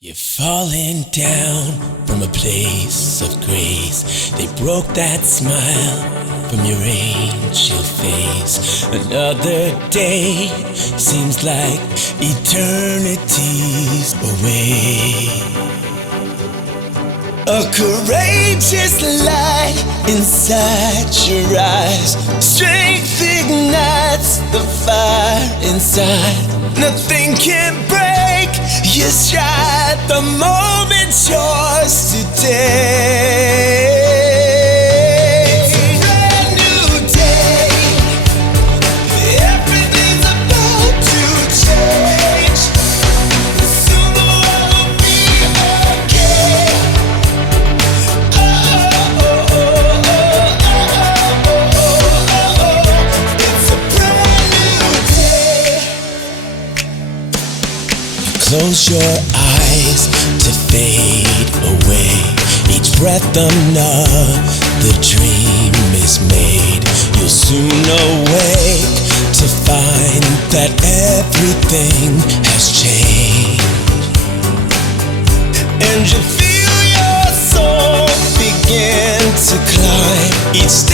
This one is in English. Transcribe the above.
You're falling down from a place of grace. They broke that smile from your angel face. Another day seems like eternities away. A courageous light inside your eyes. Strength ignites the fire inside. Nothing can break your stride. The moment's yours today. It's a brand new day. Everything's about to change. Soon the world will be okay. It's a brand new day. Close your eyes to fade away. Each breath another dream is made. You'll soon awake to find that everything has changed. And you feel your soul begin to climb. Each